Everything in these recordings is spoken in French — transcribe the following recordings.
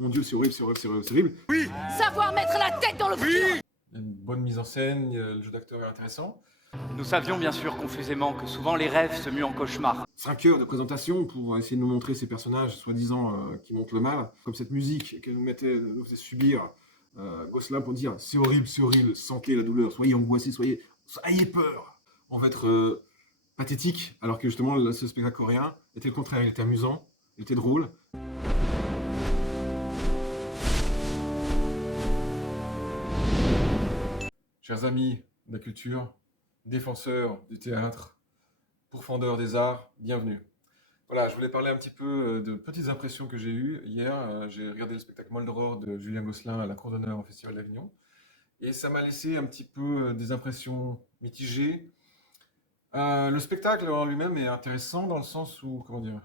mon Dieu, c'est horrible, c'est horrible, c'est horrible, c'est horrible. Oui. Savoir mettre la tête dans le futur. Il y a une bonne mise en scène, le jeu d'acteur est intéressant. Nous savions bien sûr confusément que souvent les rêves se muent en cauchemars. 5 heures de présentation pour essayer de nous montrer ces personnages soi-disant qui montrent le mal, comme cette musique qu'elle nous faisait subir. Gosselin pour dire c'est horrible, sentez la douleur, soyez angoissés, ayez peur. On va être pathétique, alors que justement ce spectacle coréen était le contraire, il était amusant, il était drôle. Chers amis de la culture, défenseurs du théâtre, pourfendeurs des arts, bienvenue. Voilà, je voulais parler un petit peu de petites impressions que j'ai eues. Hier, j'ai regardé le spectacle Moldoror de Julien Gosselin à la Cour d'honneur au Festival d'Avignon. Et ça m'a laissé un petit peu des impressions mitigées. Le spectacle en lui-même est intéressant dans le sens où, comment dire,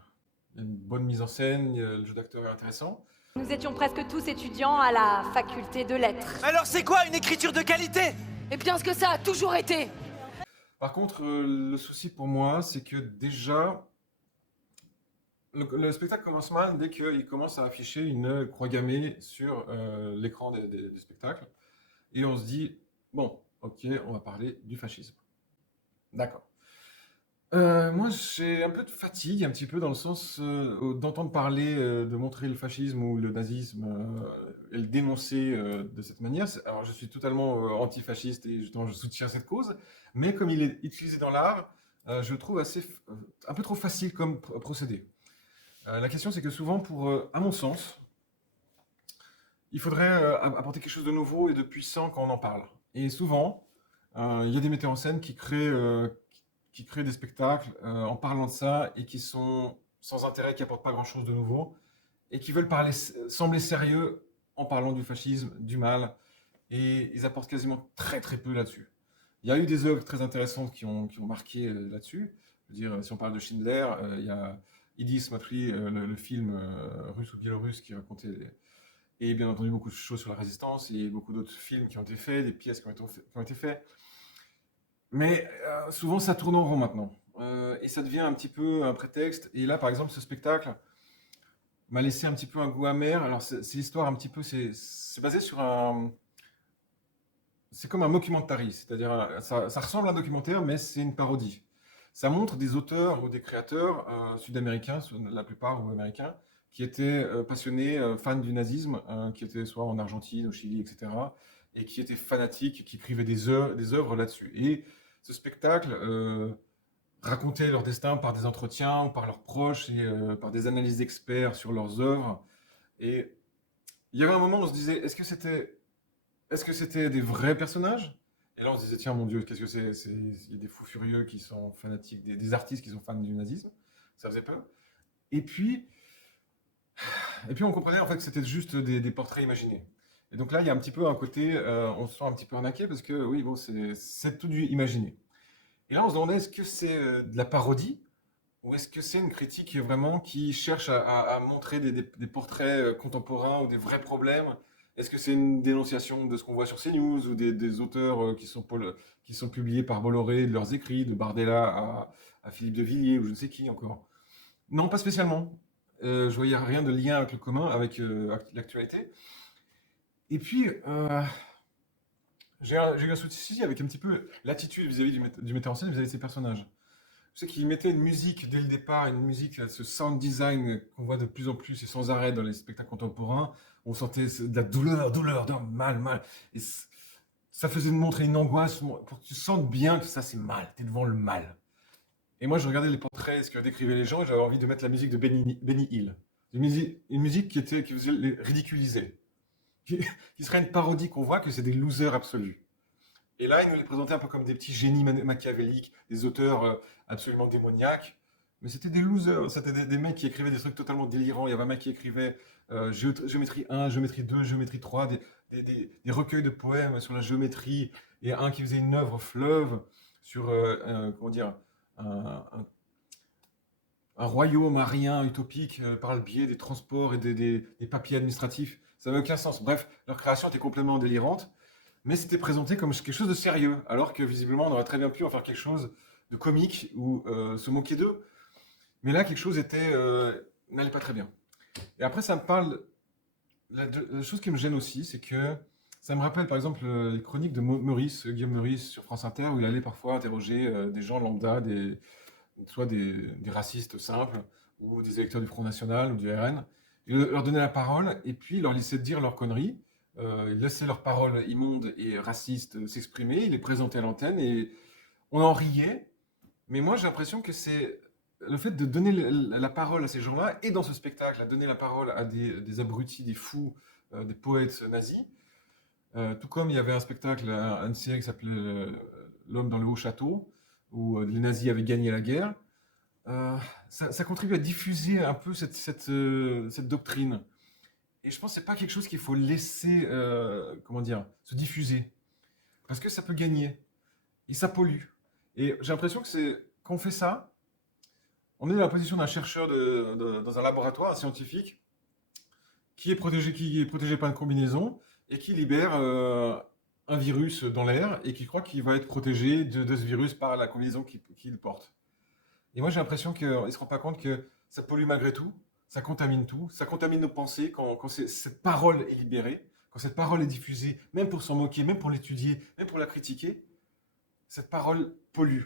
il y a une bonne mise en scène, le jeu d'acteur est intéressant. Nous étions presque tous étudiants à la faculté de lettres. Alors c'est quoi une écriture de qualité? Et bien ce que ça a toujours été. Par contre, le souci pour moi, c'est que déjà, le spectacle commence mal dès qu'il commence à afficher une croix gammée sur l'écran des spectacles. Et on se dit, bon, ok, on va parler du fascisme. D'accord. Moi, j'ai un peu de fatigue, un petit peu, dans le sens d'entendre parler, de montrer le fascisme ou le nazisme et le dénoncer de cette manière. Alors, je suis totalement antifasciste et justement, je soutiens cette cause, mais comme il est utilisé dans l'art, je le trouve un peu trop facile comme procédé. La question, c'est que souvent, à mon sens, il faudrait apporter quelque chose de nouveau et de puissant quand on en parle. Et souvent, il y a des metteurs en scène qui créent des spectacles en parlant de ça et qui sont sans intérêt, qui n'apportent pas grand-chose de nouveau et qui veulent sembler sérieux en parlant du fascisme, du mal, et ils apportent quasiment très très peu là-dessus. Il y a eu des œuvres très intéressantes qui ont marqué là-dessus. Je veux dire, si on parle de Schindler, il y a Idi Smatry, le film russe ou biélorusse qui racontait et bien entendu beaucoup de choses sur la résistance et beaucoup d'autres films qui ont été faits, des pièces qui ont été faites. Mais souvent, ça tourne en rond maintenant. Et ça devient un petit peu un prétexte. Et là, par exemple, ce spectacle m'a laissé un petit peu un goût amer. Alors, c'est l'histoire un petit peu... C'est basé sur un... C'est comme un mockumentary. C'est-à-dire, ça ressemble à un documentaire, mais c'est une parodie. Ça montre des auteurs ou des créateurs sud-américains, la plupart, ou américains, qui étaient passionnés, fans du nazisme, qui étaient soit en Argentine, au Chili, etc., et qui étaient fanatiques, qui écrivaient des œuvres là-dessus. Et ce spectacle racontait leur destin par des entretiens ou par leurs proches et par des analyses d'experts sur leurs œuvres. Et il y avait un moment où on se disait, est-ce que c'était des vrais personnages? Et là, on se disait, tiens, mon Dieu, qu'est-ce que c'est? Il y a des fous furieux qui sont fanatiques, des artistes qui sont fans du nazisme. Ça faisait peur. Et puis on comprenait en fait que c'était juste des portraits imaginés. Et donc là, il y a un petit peu un côté, on se sent un petit peu arnaqué parce que oui, bon, c'est tout du imaginé. Et là, on se demandait, est-ce que c'est de la parodie ou est-ce que c'est une critique vraiment qui cherche à montrer des portraits contemporains ou des vrais problèmes? Est-ce que c'est une dénonciation de ce qu'on voit sur CNews ou des auteurs qui sont publiés par Bolloré, de leurs écrits, de Bardella à Philippe de Villiers ou je ne sais qui encore? Non, pas spécialement. Je voyais rien de lien avec le commun, avec l'actualité. Et puis, j'ai eu un souci avec un petit peu l'attitude vis-à-vis du metteur en scène, vis-à-vis de ses personnages. Je sais qu'il mettait une musique dès le départ, une musique, ce sound design qu'on voit de plus en plus et sans arrêt dans les spectacles contemporains. On sentait de la douleur, d'un mal. Et ça faisait montrer une angoisse pour que tu sentes bien que ça c'est mal, tu es devant le mal. Et moi je regardais les portraits, ce que décrivaient les gens, et j'avais envie de mettre la musique de Benny Hill. Une musique qui faisait les ridiculiser. Qui serait une parodie qu'on voit que c'est des losers absolus. Et là, il nous les présentait un peu comme des petits génies machiavéliques, des auteurs absolument démoniaques. Mais c'était des losers, c'était des mecs qui écrivaient des trucs totalement délirants. Il y avait un mec qui écrivait géométrie 1, géométrie 2, géométrie 3, des recueils de poèmes sur la géométrie, et un qui faisait une œuvre fleuve sur, comment dire, un royaume arien utopique par le biais des transports et des papiers administratifs. Ça n'avait aucun sens. Bref, leur création était complètement délirante, mais c'était présenté comme quelque chose de sérieux, alors que visiblement on aurait très bien pu en faire quelque chose de comique ou se moquer d'eux. Mais là, quelque chose n'allait pas très bien. Et après, ça me parle la chose qui me gêne aussi, c'est que ça me rappelle par exemple les chroniques de Meurice, Guillaume Meurice sur France Inter, où il allait parfois interroger des gens lambda, soit des racistes simples, ou des électeurs du Front National ou du RN. Il leur donnait la parole, et puis il leur laissait dire leurs conneries. Il laissait leurs paroles immondes et racistes s'exprimer, il les présentait à l'antenne, et on en riait. Mais moi, j'ai l'impression que c'est le fait de donner la parole à ces gens-là, et dans ce spectacle, à donner la parole à des abrutis, des fous, des poètes nazis. Tout comme il y avait un spectacle, une série qui s'appelait L'homme dans le haut château, où les nazis avaient gagné la guerre. Ça contribue à diffuser un peu cette doctrine. Et je pense que c'est pas quelque chose qu'il faut laisser, comment dire, se diffuser. Parce que ça peut gagner. Et ça pollue. Et j'ai l'impression que quand on fait ça, on est dans la position d'un chercheur dans un laboratoire, un scientifique, qui est protégé par une combinaison et qui libère un virus dans l'air et qui croit qu'il va être protégé de ce virus par la combinaison qu'il porte. Et moi, j'ai l'impression qu'il ne se rend pas compte que ça pollue malgré tout, ça contamine tout, ça contamine nos pensées quand cette parole est libérée, quand cette parole est diffusée, même pour s'en moquer, même pour l'étudier, même pour la critiquer. Cette parole pollue.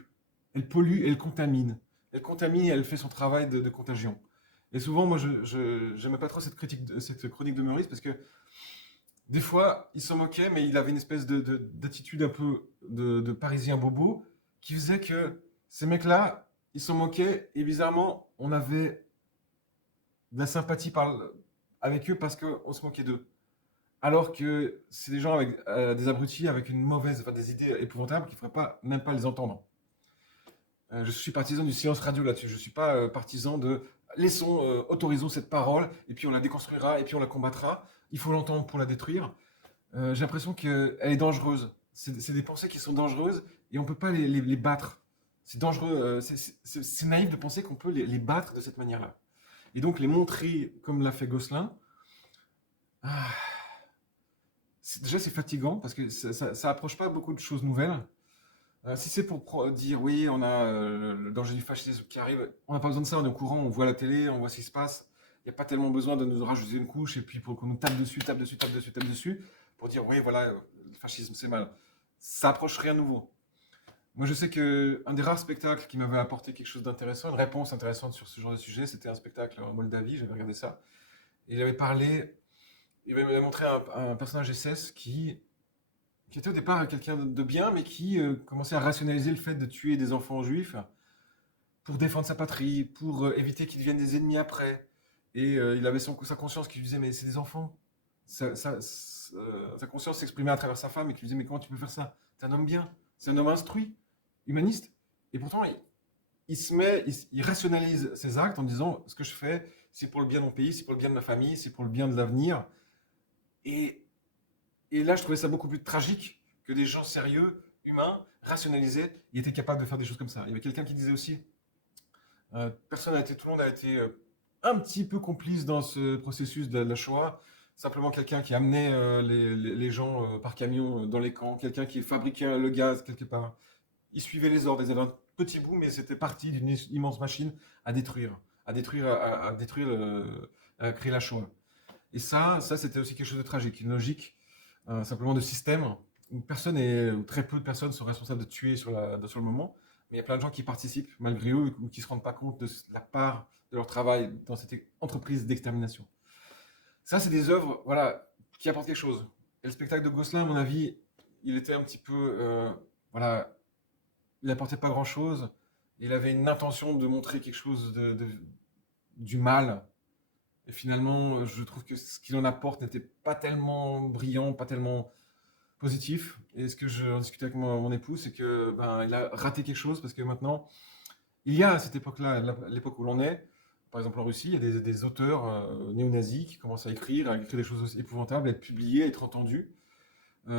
Elle pollue et elle contamine. Elle contamine et elle fait son travail de contagion. Et souvent, moi, je n'aimais pas trop cette chronique de Meurice parce que des fois, il s'en moquait, mais il avait une espèce d'attitude un peu de parisien bobo qui faisait que ces mecs-là, ils s'en moquaient et bizarrement, on avait de la sympathie avec eux parce qu'on se moquait d'eux. Alors que c'est des gens avec des abrutis avec des idées épouvantables qu'il ne faudrait même pas les entendre. Je suis partisan du silence radio là-dessus. Je ne suis pas partisan de autorisons cette parole et puis on la déconstruira et puis on la combattra. Il faut l'entendre pour la détruire. J'ai l'impression qu'elle est dangereuse. C'est des pensées qui sont dangereuses et on ne peut pas les battre. C'est dangereux. C'est naïf de penser qu'on peut les battre de cette manière-là. Et donc les montrer comme l'a fait Gosselin. Déjà, c'est fatigant parce que ça approche pas beaucoup de choses nouvelles. Si c'est pour dire oui, on a le danger du fascisme qui arrive, on n'a pas besoin de ça, on est au courant, on voit la télé, on voit ce qui se passe. Il n'y a pas tellement besoin de nous rajouter une couche et puis pour qu'on nous tape dessus, pour dire oui, voilà, le fascisme c'est mal. Ça approche rien de nouveau. Moi, je sais qu'un des rares spectacles qui m'avait apporté quelque chose d'intéressant, une réponse intéressante sur ce genre de sujet, c'était un spectacle en Moldavie, j'avais regardé ça. Et il avait montré un personnage SS qui était au départ quelqu'un de bien, mais qui commençait à rationaliser le fait de tuer des enfants juifs pour défendre sa patrie, pour éviter qu'ils deviennent des ennemis après. Et il avait sa conscience qui lui disait, mais c'est des enfants. Sa conscience s'exprimait à travers sa femme et qui lui disait, mais comment tu peux faire ça? T'es un homme bien, c'est un homme instruit, humaniste. Et pourtant, il rationalise ses actes en disant, ce que je fais, c'est pour le bien de mon pays, c'est pour le bien de ma famille, c'est pour le bien de l'avenir. Et là, je trouvais ça beaucoup plus tragique que des gens sérieux, humains, rationalisés, ils étaient capables de faire des choses comme ça. Il y avait quelqu'un qui disait aussi, tout le monde a été un petit peu complice dans ce processus de la Shoah. Simplement quelqu'un qui amenait les gens par camion dans les camps, quelqu'un qui fabriquait le gaz quelque part. Ils suivaient les ordres, ils avaient un petit bout, mais c'était parti d'une immense machine à détruire, à créer la Shoah. Et ça c'était aussi quelque chose de tragique, une logique simplement de système où où très peu de personnes sont responsables de tuer sur le moment, mais il y a plein de gens qui participent malgré eux ou qui ne se rendent pas compte de la part de leur travail dans cette entreprise d'extermination. Ça, c'est des œuvres voilà, qui apportent quelque chose. Et le spectacle de Gosselin, à mon avis, il était un petit peu... voilà, il n'apportait pas grand-chose. Il avait une intention de montrer quelque chose du mal. Et finalement, je trouve que ce qu'il en apporte n'était pas tellement brillant, pas tellement positif. Et ce que j'en discutais avec mon épouse, c'est que il a raté quelque chose parce que maintenant, il y a à cette époque-là, l'époque où l'on est, par exemple en Russie, il y a des auteurs néo-nazis qui commencent à écrire des choses aussi épouvantables, à être publiés, à être entendus et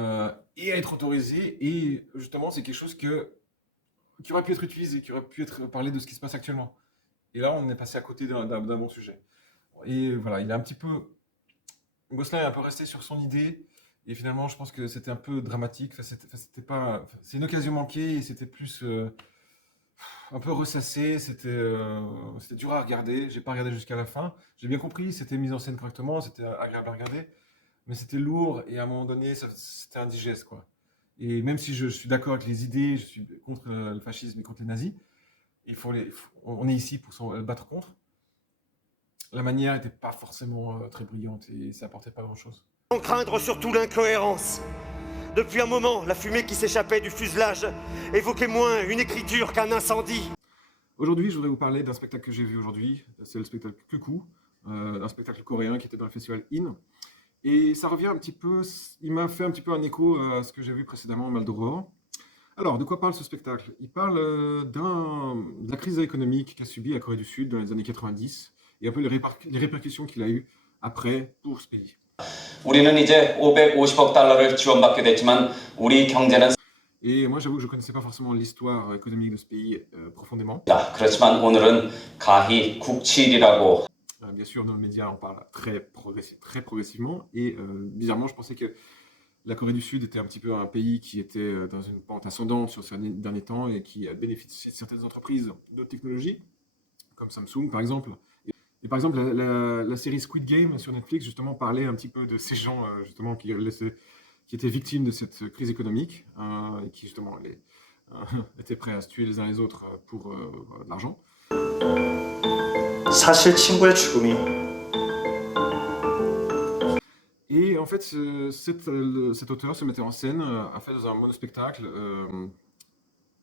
à être autorisés. Et justement, c'est quelque chose qui aurait pu être utilisé, qui aurait pu être parlé de ce qui se passe actuellement. Et là, on est passé à côté d'un bon sujet. Et voilà, il a un petit peu... Gosselin est un peu resté sur son idée. Et finalement, je pense que c'était un peu dramatique. C'est une occasion manquée et c'était plus... un peu ressassé, c'était dur à regarder. J'ai pas regardé jusqu'à la fin. J'ai bien compris, c'était mis en scène correctement, c'était agréable à regarder, mais c'était lourd et à un moment donné, c'était indigeste, quoi. Et même si je suis d'accord avec les idées, je suis contre le fascisme et contre les nazis, on est ici pour se battre contre. La manière n'était pas forcément très brillante et ça apportait pas grand-chose. On craindre surtout l'incohérence. Depuis un moment, la fumée qui s'échappait du fuselage évoquait moins une écriture qu'un incendie. Aujourd'hui, je voudrais vous parler d'un spectacle que j'ai vu aujourd'hui. C'est le spectacle Cuckoo, un spectacle coréen qui était dans le festival In. Et ça revient un petit peu, il m'a fait un petit peu un écho à ce que j'ai vu précédemment, Mal d'Aurore. Alors, de quoi parle ce spectacle? Il parle de la crise économique qu'a subie la Corée du Sud dans les années 90 et un peu les répercussions qu'il a eues après pour ce pays. 우리는 이제 550억 달러를 지원받게 됐지만 우리 경제는 Et moi, j'avoue que je ne connaissais pas forcément l'histoire économique de ce pays profondément. 그렇지만 오늘은 가히 국치일이라고. Bien sûr, dans les médias, on parle très progressivement. Et bizarrement, je pensais que la Corée du Sud était un petit peu un pays qui était dans une pente ascendante sur ces derniers temps et qui bénéficiait de certaines entreprises de technologie, comme Samsung par exemple. Et par exemple, la série Squid Game sur Netflix, justement, parlait un petit peu de ces gens justement, qui étaient victimes de cette crise économique et qui, justement, étaient prêts à se tuer les uns les autres pour de l'argent. 사실 친구의 죽음이. Et en fait, cet auteur, ce metteur en scène, a fait dans un monospectacle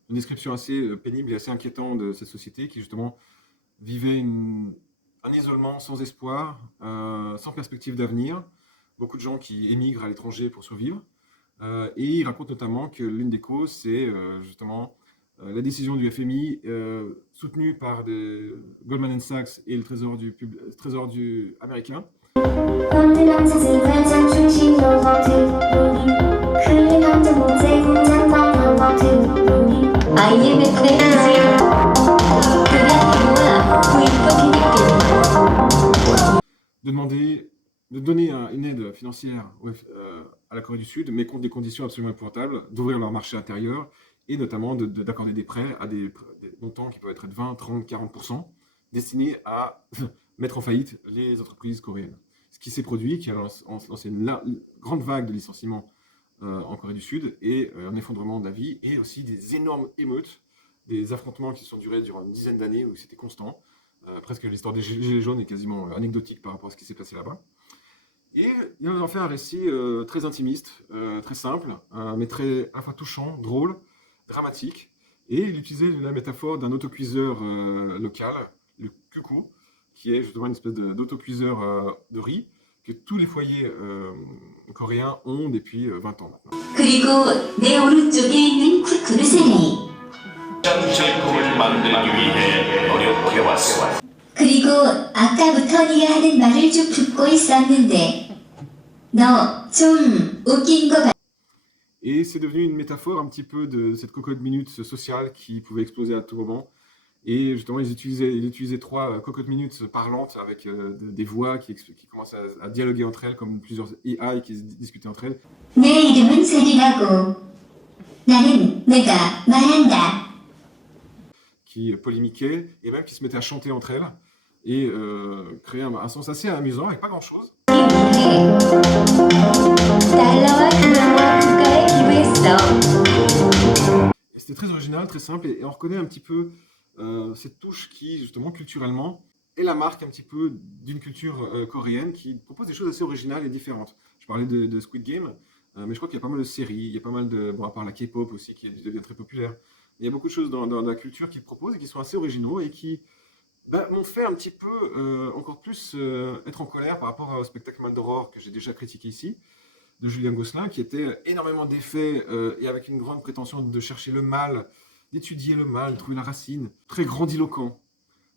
une description assez pénible et assez inquiétante de cette société qui, justement, vivait un isolement sans espoir, sans perspective d'avenir, beaucoup de gens qui émigrent à l'étranger pour survivre. Et il raconte notamment que l'une des causes, c'est justement la décision du FMI, soutenue par Goldman Sachs et le trésor américain. De donner une aide financière à la Corée du Sud, mais contre des conditions absolument épouvantables, d'ouvrir leur marché intérieur et notamment d'accorder des prêts à des montants qui peuvent être de 20, 30, 40%, destinés à mettre en faillite les entreprises coréennes. Ce qui s'est produit, qui a lancé une grande vague de licenciements en Corée du Sud et un effondrement de la vie et aussi des énormes émeutes, des affrontements qui sont durés durant une dizaine d'années où c'était constant. Presque l'histoire des Gilets jaunes est quasiment anecdotique par rapport à ce qui s'est passé là-bas. Et il en fait un récit très intimiste, très simple, mais à la fois touchant, drôle, dramatique. Et il utilisait la métaphore d'un autocuiseur local, le Cuckoo, qui est justement une espèce d'autocuiseur de riz que tous les foyers coréens ont depuis 20 ans maintenant. 그리고 내 오른쪽에 있는 쿠쿠르 사나이. 제품을 만들기 위해 노력해왔어. 그리고 아까부터 네가 하는 말을 쭉 듣고 있었는데 너 좀 웃긴 거 같아. Et c'est devenu une métaphore un petit peu de cette cocotte minute sociale qui pouvait exploser à tout moment. Et justement, il utilisait 3 cocottes minutes parlantes avec des voix qui commencent à dialoguer entre elles, comme plusieurs AI qui discutaient entre elles. 내 이름은 세리라고. 나는 내가 말한다. Qui polémiquaient et même qui se mettaient à chanter entre elles et créer un sens assez amusant avec pas grand-chose. 달러와 금화와 국가에 기부했어. Et c'était très original, très simple et on reconnaît un petit peu cette touche qui, justement, culturellement, est la marque un petit peu d'une culture coréenne qui propose des choses assez originales et différentes. Je parlais de Squid Game, mais je crois qu'il y a pas mal de séries, il y a pas mal de... Bon, à part la K-pop aussi, qui devient très populaire. Il y a beaucoup de choses dans la culture qu'ils proposent et qui sont assez originaux et qui m'ont fait un petit peu encore plus être en colère par rapport au spectacle Mal d'Aurore que j'ai déjà critiqué ici, de Julien Gosselin, qui était énormément défait et avec une grande prétention de chercher le mal, d'étudier le mal, de trouver la racine, très grandiloquent,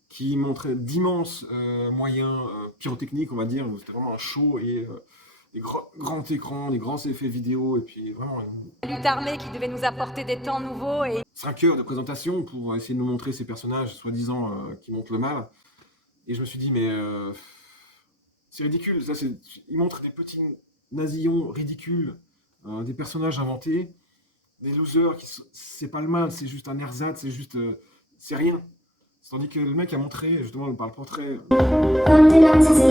qui montrait d'immenses moyens pyrotechniques, on va dire, où c'était vraiment un show et des grands écrans, des grands effets vidéo, et puis vraiment Une lutte armée qui devait nous apporter des temps nouveaux et 5 heures de présentation pour essayer de nous montrer ces personnages soi-disant qui montrent le mal. Et je me suis dit, mais c'est ridicule, ça, ils montrent des petits nasillons ridicules, des personnages inventés, des losers, c'est pas le mal, c'est juste un ersatz, c'est juste... c'est rien. Tandis que le mec a montré, justement, par le portrait, 녹지 않았어.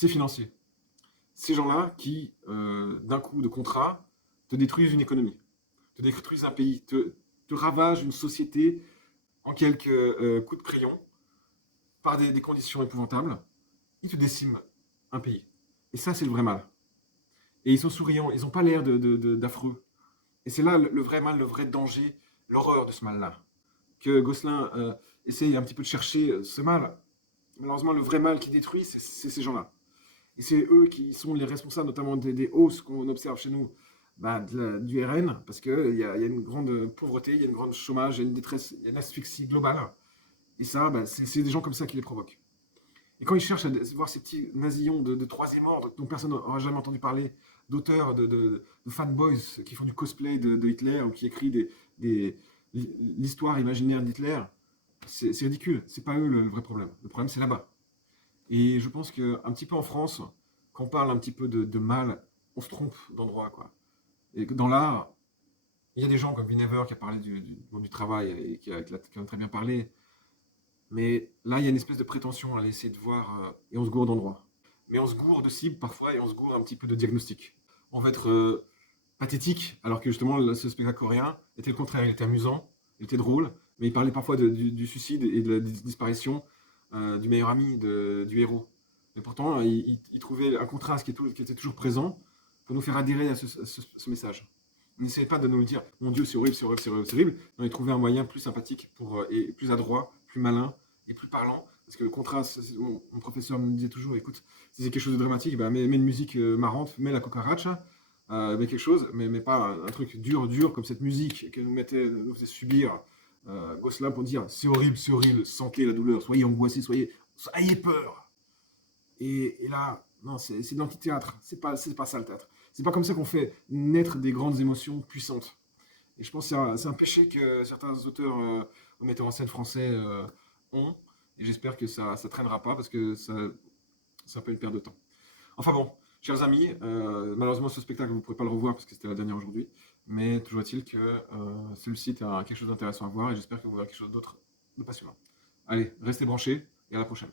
c'est financier. Ces gens-là qui, d'un coup de contrat, te détruisent une économie, te détruisent un pays, te ravagent une société en quelques coups de crayon, par des conditions épouvantables, ils te déciment un pays. Et ça, c'est le vrai mal. Et ils sont souriants, ils n'ont pas l'air d'affreux. Et c'est là le vrai mal, le vrai danger, l'horreur de ce mal-là. Que Gosselin essaye un petit peu de chercher ce mal. Malheureusement, le vrai mal qui détruit, c'est ces gens-là. Et c'est eux qui sont les responsables, notamment des hausses qu'on observe chez nous, du RN, parce qu'il y a une grande pauvreté, il y a une grande chômage, il y a une détresse, il y a une asphyxie globale. Et ça, c'est des gens comme ça qui les provoquent. Et quand ils cherchent à voir ces petits nasillons de troisième ordre dont personne n'aura jamais entendu parler, d'auteurs, de fanboys qui font du cosplay de Hitler ou qui écrivent l'histoire imaginaire d'Hitler, c'est ridicule. C'est pas eux le vrai problème. Le problème, c'est là-bas. Et je pense qu'un petit peu en France, quand on parle un petit peu de mal, on se trompe d'endroit, quoi. Et que dans l'art, il y a des gens comme Vinever qui a parlé du travail et qui en a très bien parlé. Mais là, il y a une espèce de prétention à aller essayer de voir, et on se gourde d'endroit. Mais on se gourde de cible parfois, et on se gourde un petit peu de diagnostic. On va être pathétique, alors que justement, ce spectacle coréen était le contraire. Il était amusant, il était drôle, mais il parlait parfois du suicide et de la disparition du meilleur ami du héros. Mais pourtant, il trouvait un contraste qui était toujours présent pour nous faire adhérer à ce message. Il n'essayait pas de nous dire « Mon Dieu, c'est horrible, c'est horrible, c'est horrible, c'est horrible ». Non, il trouvait un moyen plus sympathique et plus adroit, plus malin et plus parlant. Parce que le contraste, mon professeur me disait toujours « Écoute, si c'est quelque chose de dramatique, mets une musique marrante, mets la cucaracha, mets quelque chose, mais pas un truc dur comme cette musique que nous faisait subir Gosselin pour dire « C'est horrible, sentez la douleur, soyez angoissés, ayez peur ». Et là, non, c'est de l'antithéâtre, c'est pas ça le théâtre. C'est pas comme ça qu'on fait naître des grandes émotions puissantes. Et je pense que c'est un péché que certains auteurs ou metteurs en scène français ont. Et j'espère que ça traînera pas parce que c'est un peu une perte de temps. Enfin bon, chers amis, malheureusement ce spectacle vous ne pourrez pas le revoir parce que c'était la dernière aujourd'hui. Mais toujours est-il que celui-ci est quelque chose d'intéressant à voir et j'espère que vous verrez quelque chose d'autre de passionnant. Allez, restez branchés et à la prochaine.